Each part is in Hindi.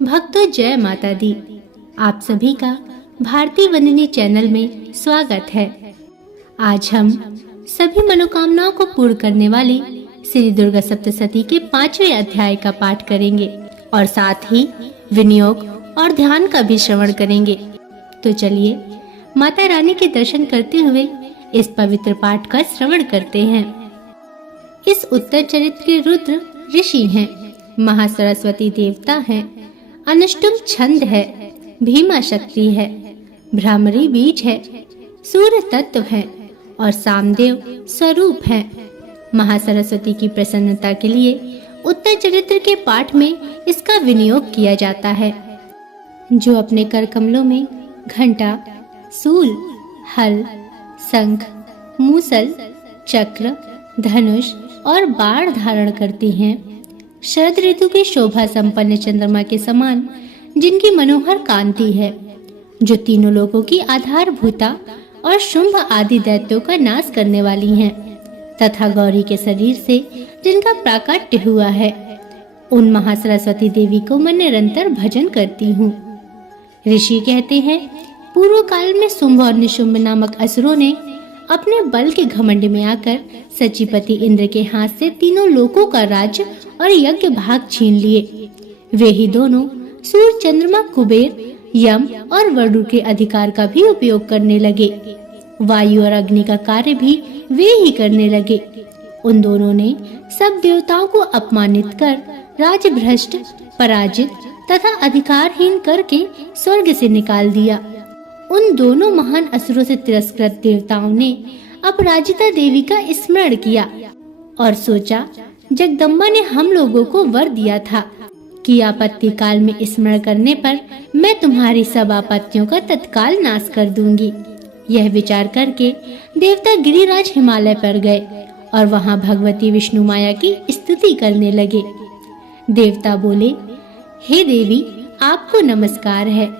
भक्तों जय माता दी। आप सभी का भारती वंदनी चैनल में स्वागत है। आज हम सभी मनोकामनाओं को पूर्ण करने वाली श्री दुर्गा सप्तशती के 5वें अध्याय का पाठ करेंगे और साथ ही विनियोग और ध्यान का भी श्रवण करेंगे। तो चलिए माता रानी के दर्शन करते हुए इस पवित्र पाठ का श्रवण करते हैं। इस उत्तर चरित्र के रुद्र ऋषि हैं, महासरस्वती देवता हैं, अनुष्टुम छंद है, भीमा शक्ति है, भ्रामरी बीज है, सूर्य तत्व है और सामदेव स्वरूप है। महासरस्वती की प्रसन्नता के लिए उत्तर चरित्र के पाठ में इसका विनियोग किया जाता है। जो अपने कर कमलों में घंटा, सूल, हल, शंख, मूसल, चक्र, धनुष और बाण धारण करती हैं, शरद ऋतु के शोभा संपन्न चंद्रमा के समान जिनकी मनोहर कांति है, जो तीनों लोगों की आधारभूता और शुंभ आदि दैत्यों का नाश करने वाली हैं, तथा गौरी के शरीर से जिनका प्राकट्य हुआ है, उन महासरस्वती देवी को मैं निरंतर भजन करती हूँ। ऋषि कहते हैं, पूर्व काल में शुंभ और निशुंभ नामक असुरों ने अपने बल के घमंड में आकर सचीपति इंद्र के हाथ से तीनों लोकों का राज्य और यज्ञ भाग छीन लिए। वे ही दोनों सूर्य, चंद्रमा, कुबेर, यम और वरुण के अधिकार का भी उपयोग करने लगे। वायु और अग्नि का कार्य भी वे ही करने लगे। उन दोनों ने सब देवताओं को अपमानित कर राजभ्रष्ट, पराजित तथा अधिकारहीन करके स्वर्ग से निकाल दिया। उन दोनों महान असुरों से तिरस्कृत देवताओं ने अपराजिता देवी का स्मरण किया और सोचा, जगदम्बा ने हम लोगों को वर दिया था कि आपत्ति काल में स्मरण करने पर मैं तुम्हारी सब आपत्तियों का तत्काल नाश कर दूंगी। यह विचार करके देवता गिरिराज हिमालय पर गए और वहां भगवती विष्णु माया की स्तुति करने लगे। देवता बोले, हे देवी, आपको नमस्कार है।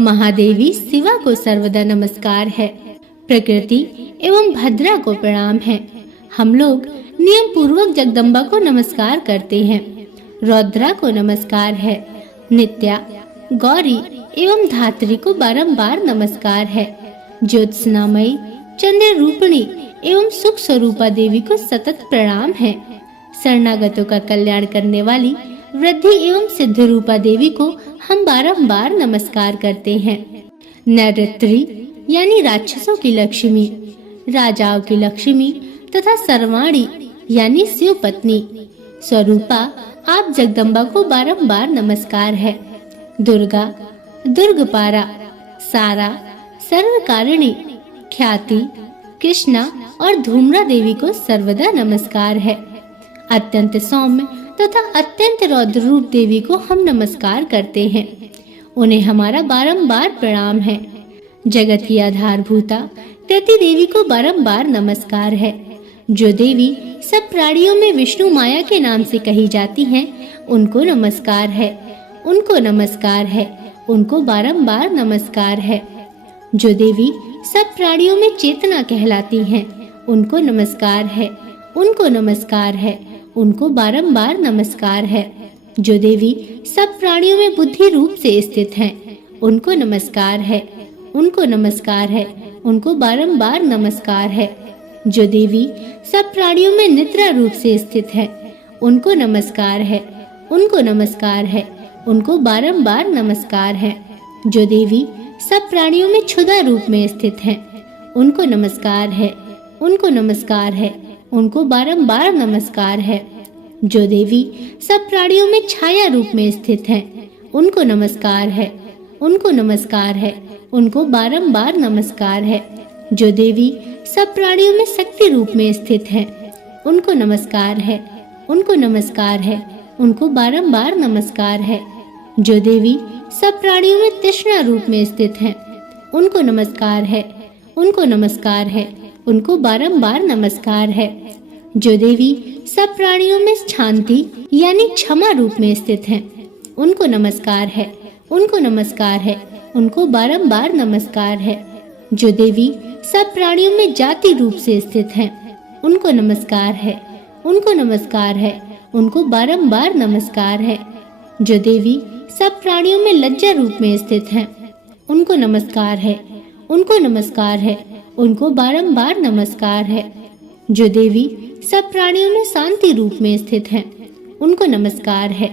महादेवी शिवा को सर्वदा नमस्कार है। प्रकृति एवं भद्रा को प्रणाम है। हम लोग नियम पूर्वक जगदम्बा को नमस्कार करते हैं। रौद्रा को नमस्कार है। नित्या, गौरी एवं धात्री को बारंबार नमस्कार है। ज्योत्सनामयी, चंद्र रूपिणी एवं सुख स्वरूपा देवी को सतत प्रणाम है। शरणागतों का कल्याण करने वाली वृद्धि एवं सिद्ध रूपा देवी को हम बारंबार नमस्कार करते हैं। नैऋत्री यानी राक्षसों की लक्ष्मी, राजाओं की लक्ष्मी तथा सर्वाणी यानी शिव पत्नी स्वरूपा आप जगदम्बा को बारंबार नमस्कार है। दुर्गा, दुर्गपारा, सारा, सर्वकारिणी, ख्याति, कृष्णा और धूम्रा देवी को सर्वदा नमस्कार है। अत्यंत सौम्य तथा अत्यंत रौद्र रूप देवी को हम नमस्कार करते हैं। उन्हें हमारा बारंबार प्रणाम है। जगत की आधारभूता कृति देवी को बारंबार नमस्कार है। जो देवी सब प्राणियों में विष्णु माया के नाम से कही जाती हैं, उनको नमस्कार है, उनको नमस्कार है, उनको बारंबार नमस्कार है। जो देवी सब प्राणियों में चेतना कहलाती हैं, उनको नमस्कार है, उनको नमस्कार है, उनको बारंबार नमस्कार है। जो देवी सब प्राणियों में बुद्धि रूप से स्थित हैं, उनको नमस्कार है, उनको नमस्कार है, उनको बारंबार नमस्कार है। जो देवी सब प्राणियों में निद्रा रूप से स्थित है, उनको नमस्कार है, उनको नमस्कार है, उनको बारंबार नमस्कार है। जो देवी सब प्राणियों में क्षुधा रूप में स्थित है, उनको नमस्कार है, उनको नमस्कार है, उनको बारंबार नमस्कार है। जो देवी सब प्राणियों में छाया रूप में स्थित हैं, उनको नमस्कार है, उनको नमस्कार है, उनको बारंबार नमस्कार है। जो देवी सब प्राणियों में शक्ति रूप में स्थित हैं, उनको नमस्कार है, उनको नमस्कार है, उनको बारंबार नमस्कार है। जो देवी सब प्राणियों में तृष्णा रूप में स्थित हैं, उनको नमस्कार है, उनको नमस्कार है, उनको बारंबार नमस्कार है। जो देवी सब प्राणियों में शांति यानी क्षमा रूप में स्थित हैं, उनको नमस्कार है, उनको नमस्कार है, उनको बारंबार नमस्कार है। जो देवी सब प्राणियों में जाति रूप से स्थित हैं, उनको नमस्कार है, उनको नमस्कार है, उनको बारंबार नमस्कार है। जो देवी सब प्राणियों में लज्जा रूप में स्थित हैं, उनको नमस्कार है, उनको नमस्कार है, उनको बारंबार नमस्कार है। जो देवी सब प्राणियों में शांति रूप में स्थित हैं, उनको नमस्कार है,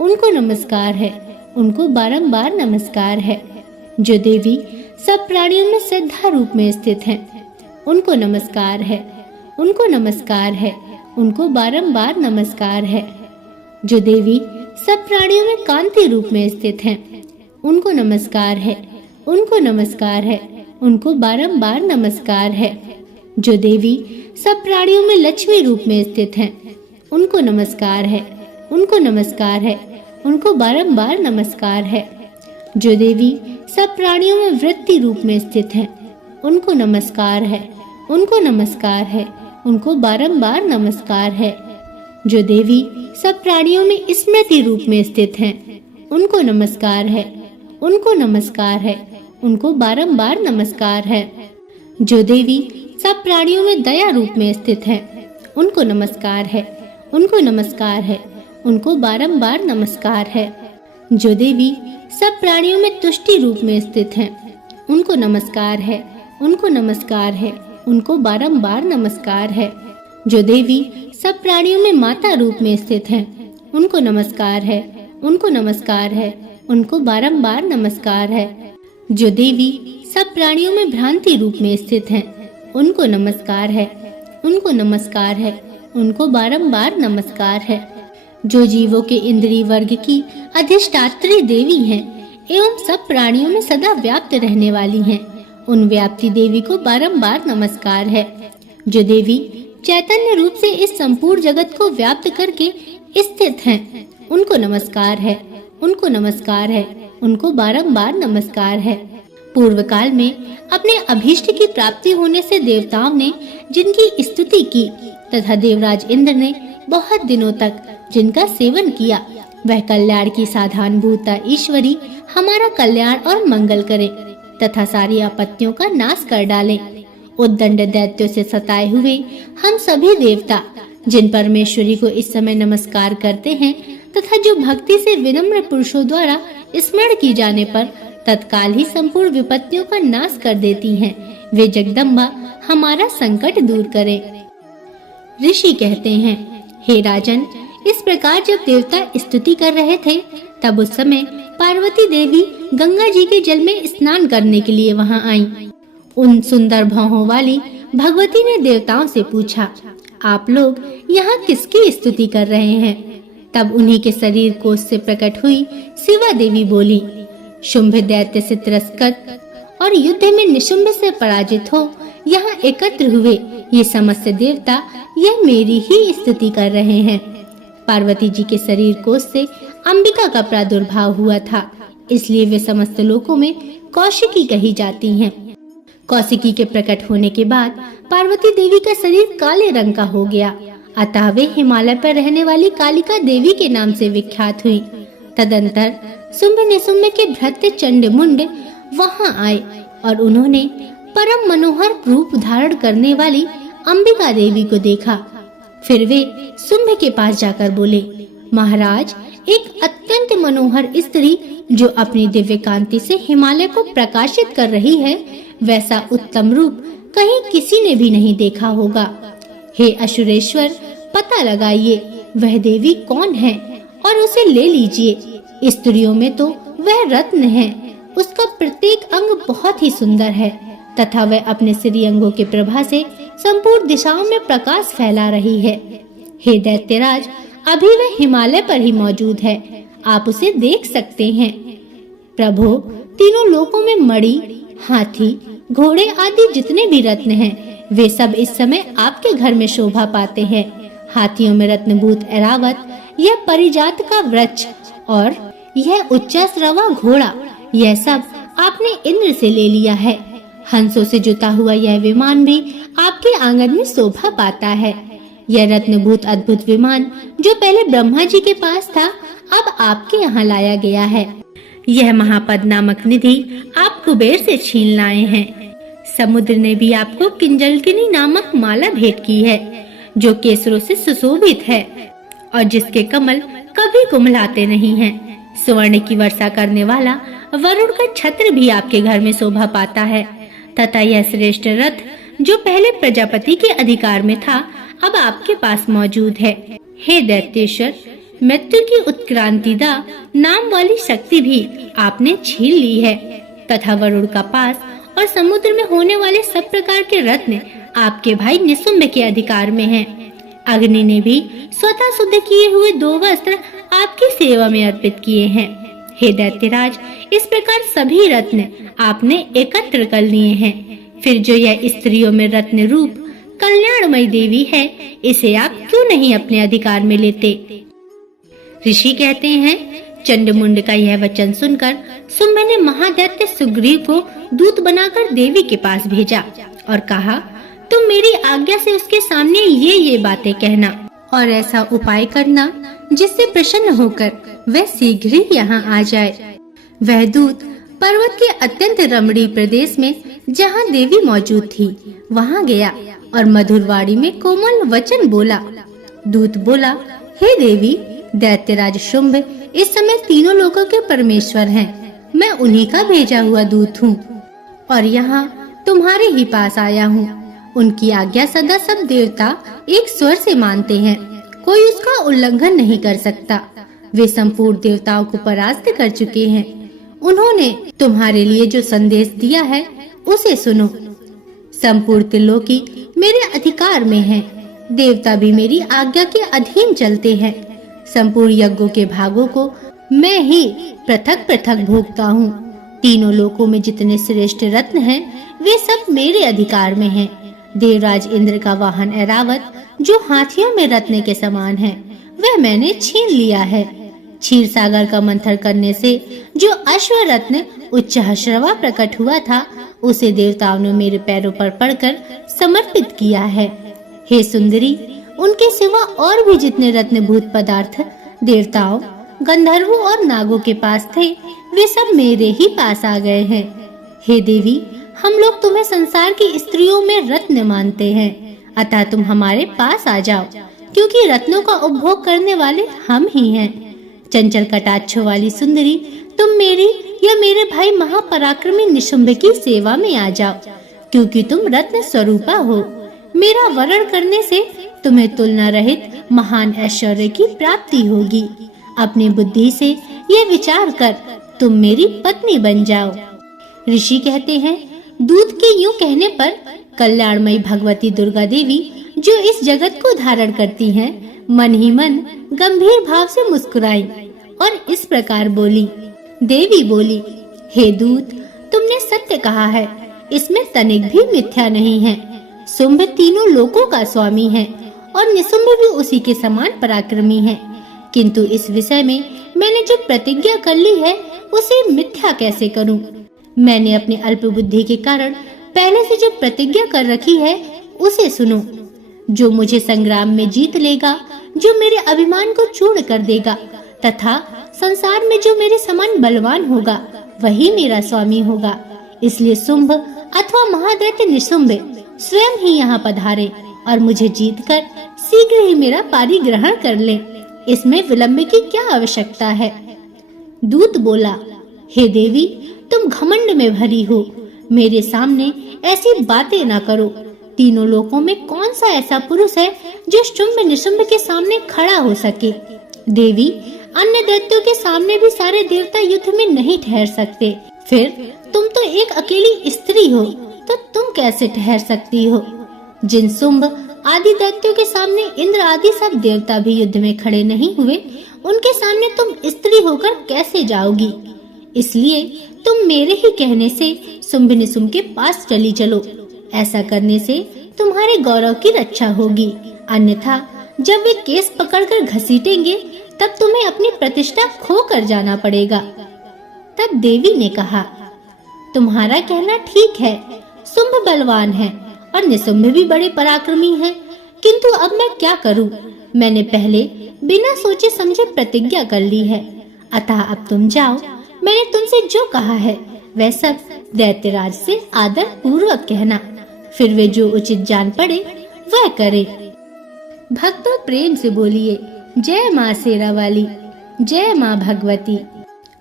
उनको नमस्कार है, उनको बारंबार नमस्कार है। जो देवी सब प्राणियों में श्रद्धा रूप में स्थित हैं, उनको नमस्कार है, उनको नमस्कार है, उनको बारंबार नमस्कार है। जो देवी सब प्राणियों में कांति रूप में स्थित हैं, उनको नमस्कार है, उनको नमस्कार है, उनको बारंबार नमस्कार है। जो देवी सब प्राणियों में लक्ष्मी रूप में स्थित हैं, उनको नमस्कार है, उनको नमस्कार है, उनको बारंबार नमस्कार है। जो देवी सब प्राणियों में वृत्ति रूप में स्थित हैं, उनको नमस्कार है, उनको नमस्कार है, उनको बारंबार नमस्कार है। जो देवी सब प्राणियों में स्मृति रूप में स्थित हैं, उनको नमस्कार है, उनको नमस्कार है, उनको बारंबार नमस्कार है। जो देवी सब प्राणियों में दया रूप में स्थित हैं, उनको नमस्कार है, उनको नमस्कार है, उनको बारंबार नमस्कार है। जो देवी सब प्राणियों में तुष्टि रूप में स्थित हैं, उनको नमस्कार है, उनको नमस्कार है, उनको बारंबार नमस्कार है। जो देवी सब प्राणियों में माता रूप में स्थित हैं, उनको नमस्कार है, उनको नमस्कार है, उनको बारंबार नमस्कार है। जो देवी सब प्राणियों में भ्रांति रूप में स्थित हैं, उनको नमस्कार है, उनको नमस्कार है, उनको बारंबार नमस्कार है। जो जीवों के इंद्रिय वर्ग की अधिष्ठात्री देवी हैं एवं सब प्राणियों में सदा व्याप्त रहने वाली हैं, उन व्याप्ति देवी को बारंबार नमस्कार है। जो देवी चैतन्य रूप से इस संपूर्ण जगत को व्याप्त करके स्थित हैं, उनको नमस्कार है, उनको नमस्कार है, उनको बारंबार नमस्कार है। पूर्व काल में अपने अभीष्ट की प्राप्ति होने से देवताओं ने जिनकी स्तुति की तथा देवराज इंद्र ने बहुत दिनों तक जिनका सेवन किया, वह कल्याण की साधारणभूता ईश्वरी हमारा कल्याण और मंगल करे तथा सारी आपत्तियों का नाश कर डाले। उद्दंड दैत्यों से सताए हुए हम सभी देवता जिन परमेश्वरी को इस समय नमस्कार करते हैं तथा जो भक्ति से विनम्र पुरुषों द्वारा स्मरण की जाने पर तत्काल ही संपूर्ण विपत्तियों का नाश कर देती हैं, वे जगदम्बा हमारा संकट दूर करें। ऋषि कहते हैं, हे राजन, इस प्रकार जब देवता स्तुति कर रहे थे तब उस समय पार्वती देवी गंगा जी के जल में स्नान करने के लिए वहां आईं। उन सुंदर भौहों वाली भगवती ने देवताओं से पूछा, आप लोग यहाँ किसकी स्तुति कर रहे हैं? तब उन्हीं के शरीर कोश से प्रकट हुई शिवा देवी बोली, शुंभ दैत्य से तिरस्कृत और युद्ध में निशुंभ से पराजित हो यहाँ एकत्र हुए ये समस्त देवता यह मेरी ही स्तुति कर रहे हैं। पार्वती जी के शरीर कोश से अंबिका का प्रादुर्भाव हुआ था, इसलिए वे समस्त लोकों में कौशिकी कही जाती हैं। कौशिकी के प्रकट होने के बाद पार्वती देवी का शरीर काले रंग का हो गया, अतः वे हिमालय पर रहने वाली कालिका देवी के नाम से विख्यात हुई। तदंतर शुंभ निशुंभ के भ्रातृ चंडमुंड वहां आए और उन्होंने परम मनोहर रूप धारण करने वाली अंबिका देवी को देखा। फिर वे शुंभ के पास जाकर बोले, महाराज, एक अत्यंत मनोहर स्त्री जो अपनी दिव्य कांति से हिमालय को प्रकाशित कर रही है, वैसा उत्तम रूप कहीं किसी ने भी नहीं देखा होगा। हे असुरेश्वर, पता लगाइए वह देवी कौन है और उसे ले लीजिए। स्त्रियों में तो वह रत्न है, उसका प्रत्येक अंग बहुत ही सुंदर है तथा वह अपने श्री अंगों के प्रभा से संपूर्ण दिशाओं में प्रकाश फैला रही है। हे दैत्यराज, अभी वह हिमालय पर ही मौजूद है, आप उसे देख सकते हैं। प्रभु, तीनों लोकों में मणि, हाथी, घोड़े आदि जितने भी रत्न हैं, वे सब इस समय आपके घर में शोभा पाते हैं। हाथियों में रत्नभूत ऐरावत, यह परिजात का वृक्ष और यह उच्चश्रवा घोड़ा, यह सब आपने इंद्र से ले लिया है। हंसों से जुता हुआ यह विमान भी आपके आंगन में शोभा पाता है। यह रत्नभूत अद्भुत विमान जो पहले ब्रह्मा जी के पास था, अब आपके यहाँ लाया गया है। यह महापद नामक निधि आप कुबेर से छीन लाए हैं। समुद्र ने भी आपको किंजलकिनी नामक माला भेंट की है, जो केसरों से सुशोभित है और जिसके कमल कभी कुमलाते नहीं हैं। स्वर्ण की वर्षा करने वाला वरुण का छत्र भी आपके घर में शोभा पाता है तथा यह श्रेष्ठ रथ जो पहले प्रजापति के अधिकार में था अब आपके पास मौजूद है। हे दैत्येश्वर, मृत्यु की उत्क्रांतिदा नाम वाली शक्ति भी आपने छीन ली है तथा वरुण का पास और समुद्र में होने वाले सब प्रकार के रत्न आपके भाई निशुंभ के अधिकार में हैं। अग्नि ने भी स्वतः शुद्ध किए हुए 2 वस्त्र आपकी सेवा में अर्पित किए हैं। हे दैत्यराज, इस प्रकार सभी रत्न आपने एकत्र कर लिए हैं। फिर जो यह स्त्रियों में रत्न रूप कल्याणमयी देवी है, इसे आप क्यों नहीं अपने अधिकार में लेते? ऋषि कहते हैं, चंडमुंड का यह वचन सुनकर शुंभ ने महादैत्य सुग्रीव को दूत बनाकर देवी के पास भेजा और कहा, तुम मेरी आज्ञा से उसके सामने ये बातें कहना और ऐसा उपाय करना जिससे प्रसन्न होकर वह शीघ्र ही यहाँ आ जाए। वह दूत पर्वत के अत्यंत रमणीय प्रदेश में जहाँ देवी मौजूद थी वहाँ गया और मधुर वाणी में कोमल वचन बोला। दूत बोला, हे देवी, दैत्यराज शुंभ इस समय तीनों लोकों के परमेश्वर हैं। मैं उन्हीं का भेजा हुआ दूत हूँ और यहाँ तुम्हारे ही पास आया हूँ। उनकी आज्ञा सदा सब देवता एक स्वर से मानते हैं, कोई उसका उल्लंघन नहीं कर सकता। वे संपूर्ण देवताओं को परास्त कर चुके हैं। उन्होंने तुम्हारे लिए जो संदेश दिया है उसे सुनो। संपूर्ण त्रिलोकी मेरे अधिकार में है, देवता भी मेरी आज्ञा के अधीन चलते हैं। संपूर्ण यज्ञों के भागों को मैं ही पृथक पृथक भोगता हूँ। तीनों लोकों में जितने श्रेष्ठ रत्न हैं, वे सब मेरे अधिकार में हैं। देवराज इंद्र का वाहन ऐरावत जो हाथियों में रत्न के समान है, वह मैंने छीन लिया है। क्षीर सागर का मंथन करने से जो अश्व रत्न उच्चश्रवा प्रकट हुआ था, उसे देवताओं ने मेरे पैरों पर पड़कर समर्पित किया है। हे सुंदरी, उनके सिवा और भी जितने रत्नभूत पदार्थ देवताओं, गंधर्वों और नागों के पास थे, वे सब मेरे ही पास आ गए हैं। हे देवी, हम लोग तुम्हें संसार की स्त्रियों में रत्न मानते हैं, अतः तुम हमारे पास आ जाओ, क्योंकि रत्नों का उपभोग करने वाले हम ही हैं। चंचल कटाक्षों वाली सुंदरी, तुम मेरी या मेरे भाई महापराक्रमी निशुंभ की सेवा में आ जाओ, क्योंकि तुम रत्न स्वरूपा हो। मेरा वरण करने से तुम्हें तुलना रहित महान ऐश्वर्य की प्राप्ति होगी। अपनी बुद्धि से ये विचार कर तुम मेरी पत्नी बन जाओ। ऋषि कहते हैं, दूत के यूं कहने पर कल्याणमयी भगवती दुर्गा देवी, जो इस जगत को धारण करती हैं, मन ही मन गंभीर भाव से मुस्कुराई और इस प्रकार बोली। देवी बोली, हे दूत, तुमने सत्य कहा है, इसमें तनिक भी मिथ्या नहीं है। शुंभ तीनों लोकों का स्वामी है और निशुंभ भी उसी के समान पराक्रमी है, किंतु इस विषय में मैंने जो प्रतिज्ञा कर ली है उसे मिथ्या कैसे करूं? मैंने अपनी अल्प बुद्धि के कारण पहले से जो प्रतिज्ञा कर रखी है उसे सुनो। जो मुझे संग्राम में जीत लेगा, जो मेरे अभिमान को चूर्ण कर देगा तथा संसार में जो मेरे समान बलवान होगा, वही मेरा स्वामी होगा। इसलिए शुंभ अथवा महादैत्य निशुंभ स्वयं ही यहाँ पधारे और मुझे जीतकर शीघ्र ही मेरा पारिग्रहण कर ले। इसमें विलंब की क्या आवश्यकता है? दूत बोला, हे देवी, तुम घमंड में भरी हो, मेरे सामने ऐसी बातें ना करो। तीनों लोकों में कौन सा ऐसा पुरुष है जो शुंभ निशुंभ के सामने खड़ा हो सके? देवी, अन्य दैत्यों के सामने भी सारे देवता युद्ध में नहीं ठहर सकते। फिर तुम तो एक अकेली स्त्री हो, तो तुम कैसे ठहर सकती हो? जिन शुंभ आदि दैत्यों के सामने इंद्र आदि सब देवता भी युद्ध में खड़े नहीं हुए, उनके सामने तुम स्त्री होकर कैसे जाओगी? इसलिए तुम मेरे ही कहने से शुंभ निशुंभ के पास चली चलो। ऐसा करने से तुम्हारे गौरव की रक्षा होगी, अन्यथा जब वे केस पकड़कर घसीटेंगे तब तुम्हें अपनी प्रतिष्ठा खो कर जाना पड़ेगा। तब देवी ने कहा, तुम्हारा कहना ठीक है, शुंभ बलवान है और निशुंभ भी बड़े पराक्रमी हैं, किंतु अब मैं क्या करूं? मैंने पहले बिना सोचे समझे प्रतिज्ञा कर ली है, अतः अब तुम जाओ। मैंने तुमसे जो कहा है वह सब दैत्यराज से आदर पूर्वक कहना, फिर वे जो उचित जान पड़े वह करे। भक्तों प्रेम से बोलिए, जय माँ शेरा वाली, जय माँ भगवती।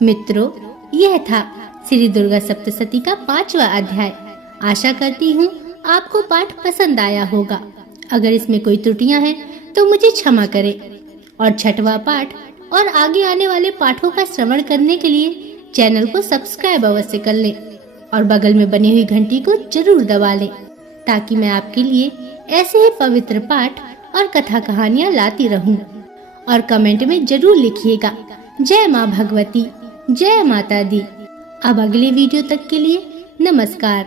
मित्रों, यह था श्री दुर्गा सप्तशती का 5वां अध्याय। आशा करती हूँ आपको पाठ पसंद आया होगा। अगर इसमें कोई त्रुटियां हैं तो मुझे क्षमा करें। और 6वां पाठ और आगे आने वाले पाठों का श्रवण करने के लिए चैनल को सब्सक्राइब अवश्य कर लें और बगल में बनी हुई घंटी को जरूर दबा लें, ताकि मैं आपके लिए ऐसे ही पवित्र पाठ और कथा कहानियाँ लाती रहूं। और कमेंट में जरूर लिखिएगा जय माँ भगवती, जय माता दी। अब अगले वीडियो तक के लिए नमस्कार।